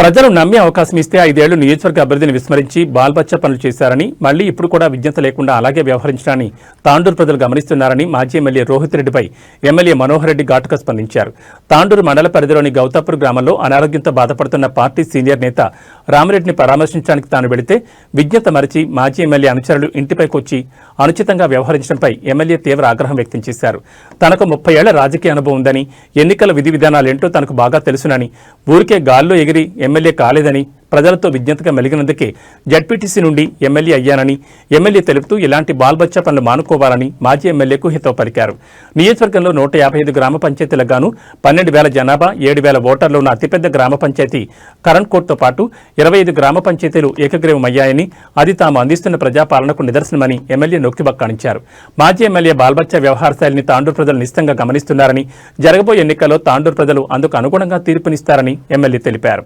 ప్రజలు నమ్మే అవకాశం ఇస్తే 5 ఏళ్లు నియోజకవర్గ అభివృద్ధిని విస్మరించి బాల్బచ్చ పనులు చేశారని, మళ్లీ ఇప్పుడు కూడా విజ్ఞత లేకుండా అలాగే వ్యవహరించడాన్ని తాండూరు ప్రజలు గమనిస్తున్నారని మాజీ ఎమ్మెల్యే రోహిత్ రెడ్డిపై ఎమ్మెల్యే మనోహర్ రెడ్డి ఘాటుగా స్పందించారు. తాండూరు మండల పరిధిలోని గౌతాపూర్ గ్రామంలో అనారోగ్యంతో బాధపడుతున్న పార్టీ సీనియర్ నేత రామిరెడ్డిని పరామర్శించడానికి తాను వెళితే విజ్ఞత మరిచి మాజీ ఎమ్మెల్యే అనుచరులు ఇంటిపైకొచ్చి అనుచితంగా వ్యవహరించడంపై ఎమ్మెల్యే తీవ్ర ఆగ్రహం వ్యక్తం చేశారు. తనకు 30 ఏళ్ల రాజకీయ అనుభవం ఉందని, ఎన్నికల విధి విధానాలేంటో తనకు బాగా తెలుసునని, ఊరికే గాల్లో ఎగిరి ఎమ్మెల్యే కాలేదని, ప్రజలతో విజ్ఞతగా మెలిగినందుకే జడ్పీటీసీ నుండి ఎమ్మెల్యే అయ్యానని ఎమ్మెల్యే తెలుపుతూ ఇలాంటి బాల్బచ్చా పనులు మానుకోవాలని మాజీ ఎమ్మెల్యేకు హితవు పలికారు. నియోజకవర్గంలో 155 గ్రామ పంచాయతీలకు గాను 12,000 జనాభా, 7,000 ఓటర్లు ఉన్న అతిపెద్ద గ్రామ పంచాయతీ కరణ్కోట్తో పాటు 25 గ్రామ పంచాయతీలు ఏకగ్రీవమయ్యాయని, అది తాము అందిస్తున్న ప్రజాపాలనకు నిదర్శనమని ఎమ్మెల్యే నొక్కిబక్కాణించారు. మాజీ ఎమ్మెల్యే బాల్బచ్చా వ్యవహార శైలిని తాండూరు ప్రజలు నిశ్చితంగా గమనిస్తున్నారని, జరగబోయే ఎన్నికల్లో తాండూరు ప్రజలు అందుకు అనుగుణంగా తీర్పునిస్తారని ఎమ్మెల్యే తెలిపారు.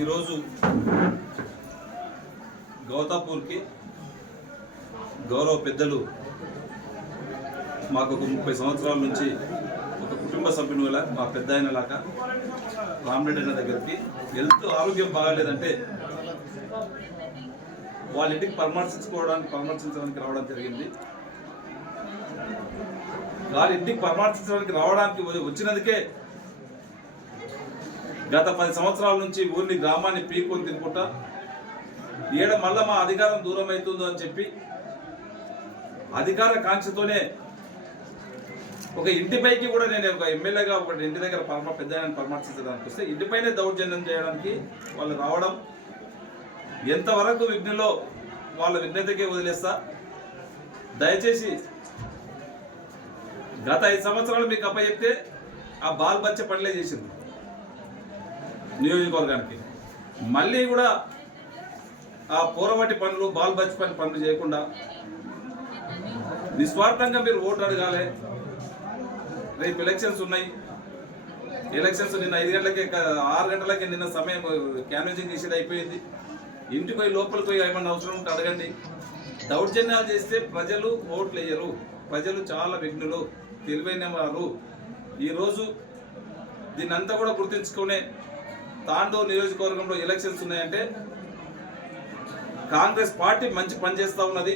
ఈరోజు గౌతాపూర్కి గౌరవ పెద్దలు మాకు 30 సంవత్సరాల నుంచి ఒక కుటుంబ సభ్యునిలా మా పెద్ద ఆయన లాగా రామిరెడ్డి అన్న దగ్గరికి హెల్త్ ఆరోగ్యం బాగాలేదంటే వాళ్ళ ఇంటికి పరామర్శించడానికి రావడం జరిగింది. వాళ్ళ ఇంటికి పరామర్శించడానికి రావడానికి వచ్చినందుకే గత 10 సంవత్సరాల నుంచి ఊరిని గ్రామాన్ని పీక్కొని తినుకుంటా మళ్ళా మా అధికారం దూరం అవుతుందో అని చెప్పి అధికార కాంక్షతోనే ఒక ఇంటిపైకి కూడా నేను ఒక ఎమ్మెల్యేగా ఒక ఇంటి దగ్గర పెద్ద పరామర్శించడానికి వస్తే ఇంటిపైనే దౌర్జన్యం చేయడానికి వాళ్ళు రావడం ఎంతవరకు విఘ్నలో వాళ్ళ విఘ్నతకే వదిలేస్తా. దయచేసి గత 5 సంవత్సరాలు మీకు అప్పచెప్తే ఆ బాల్బచ్చ పనులే చేసింది నియోజకవర్గానికి. మళ్ళీ కూడా ఆ పోరవటి పనులు బాల్బచ్చ పనులు చేయకుండా నిస్వార్థంగా మీరు ఓటు అడగాలి. రేపు ఎలక్షన్స్ ఉన్నాయి. ఎలక్షన్స్ నిన్న 5 గంటలకే 6 గంటలకే నిన్న సమయం క్యాన్వాసింగ్ చేసేది అయిపోయింది. ఇంటికి పోయి లోపలికి పోయి ఏమన్నా అవసరం ఉంటే అడగండి. దౌర్జన్యాలు చేస్తే ప్రజలు ఓట్లు వేయరు. ప్రజలు చాలా విఘ్నులు, తెలివైన వారు. ఈరోజు దీన్ని అంతా కూడా గుర్తుంచుకునే తాండూరు నియోజకవర్గంలో ఎలక్షన్స్ ఉన్నాయంటే కాంగ్రెస్ పార్టీ మంచి పని చేస్తూ ఉన్నది.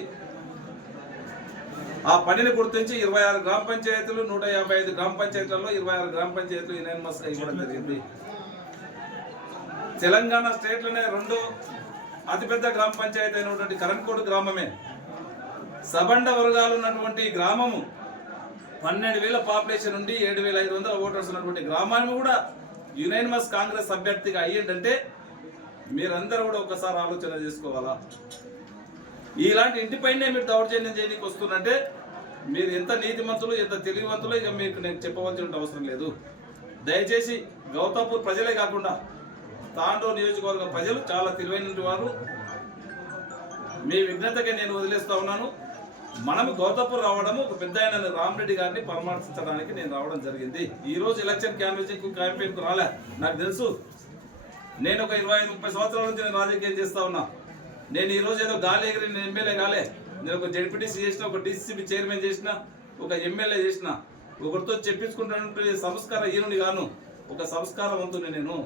ఆ పనిని గుర్తించి 26 గ్రామ పంచాయతీలు, 155 గ్రామ పంచాయతీలలో 26 గ్రామ పంచాయతీలు యునానిమస్గా ఇవ్వడం జరిగింది. తెలంగాణ స్టేట్లోనే 2వ అతిపెద్ద గ్రామ పంచాయతీ అయినటువంటి కరణ్కోట్ గ్రామమే సబండ వర్గాలు ఉన్నటువంటి గ్రామము 12,000 పాపులేషన్ నుండి 7,500 ఓటర్స్ ఉన్నటువంటి గ్రామాన్ని కూడా యునానిమస్ కాంగ్రెస్ అభ్యర్థిగా అయ్యిందంటే మీరందరూ కూడా ఒకసారి ఆలోచన చేసుకోవాలా. ఇలాంటి ఇంటిపైనే మీరు దౌర్జన్యం చేయడానికి వస్తున్నంటే మీరు ఎంత నీతిమంతులు, ఎంత తెలివివంతులు ఇక మీకు నేను చెప్పవలసిన అవసరం లేదు. దయచేసి గౌతాపూర్ ప్రజలే కాకుండా తాండూరు నియోజకవర్గ ప్రజలు చాలా తెలివైన వారు. మీ విఘ్నతగా నేను వదిలేస్తా ఉన్నాను. మనం గౌతాపూర్ రావడము ఒక పెద్ద ఆయన రామిరెడ్డి గారిని పరామర్శించడానికి నేను రావడం జరిగింది. ఈ రోజు ఎలక్షన్ క్యాంపెయిన్కు రాలే. నాకు తెలుసు, నేను ఒక 25-30 సంవత్సరాల నుంచి నేను రాజకీయం చేస్తా ఉన్నా. నేను ఈ రోజు ఏదో గాలి ఎగిరి నేను ఎమ్మెల్యే కాలే. నేను ఒక జడ్పీటీసీ చేసిన, ఒక డీసీసీబీ చైర్మన్ చేసిన, ఒక ఎమ్మెల్యే చేసిన, ఒకరితో చెప్పించుకుంటున్న సంస్కార హీనుని గాను, ఒక సంస్కారవంతుని నేను.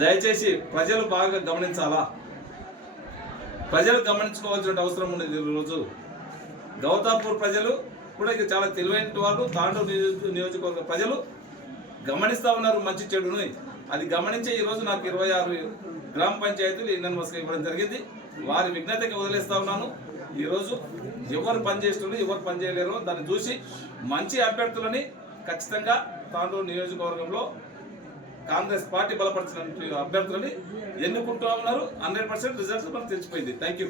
దయచేసి ప్రజలు బాగా గమనించాలా. ప్రజలు గమనించుకోవాల్సిన అవసరం ఉన్నది. ఈరోజు గౌతాపూర్ ప్రజలు కూడా ఇక చాలా తెలివైన వాళ్ళు. తాండూరు నియోజకవర్గ ప్రజలు గమనిస్తూ ఉన్నారు మంచి చెడుని. అది గమనించే ఈరోజు నాకు 26 గ్రామ పంచాయతీలు యునానిమస్గా ఇవ్వడం జరిగింది. వారి విఘ్నతకి వదిలేస్తా ఉన్నాను. ఈరోజు ఎవరు పనిచేస్తున్నారు, ఎవరు పనిచేయలేరు దాన్ని చూసి మంచి అభ్యర్థులని ఖచ్చితంగా తాండూరు నియోజకవర్గంలో కాంగ్రెస్ పార్టీ బలపరిచిన అభ్యర్థులని ఎన్నుకుంటూ ఉన్నారు. 100% రిజల్ట్స్ మనకు తెలిసిపోయింది. Thank you.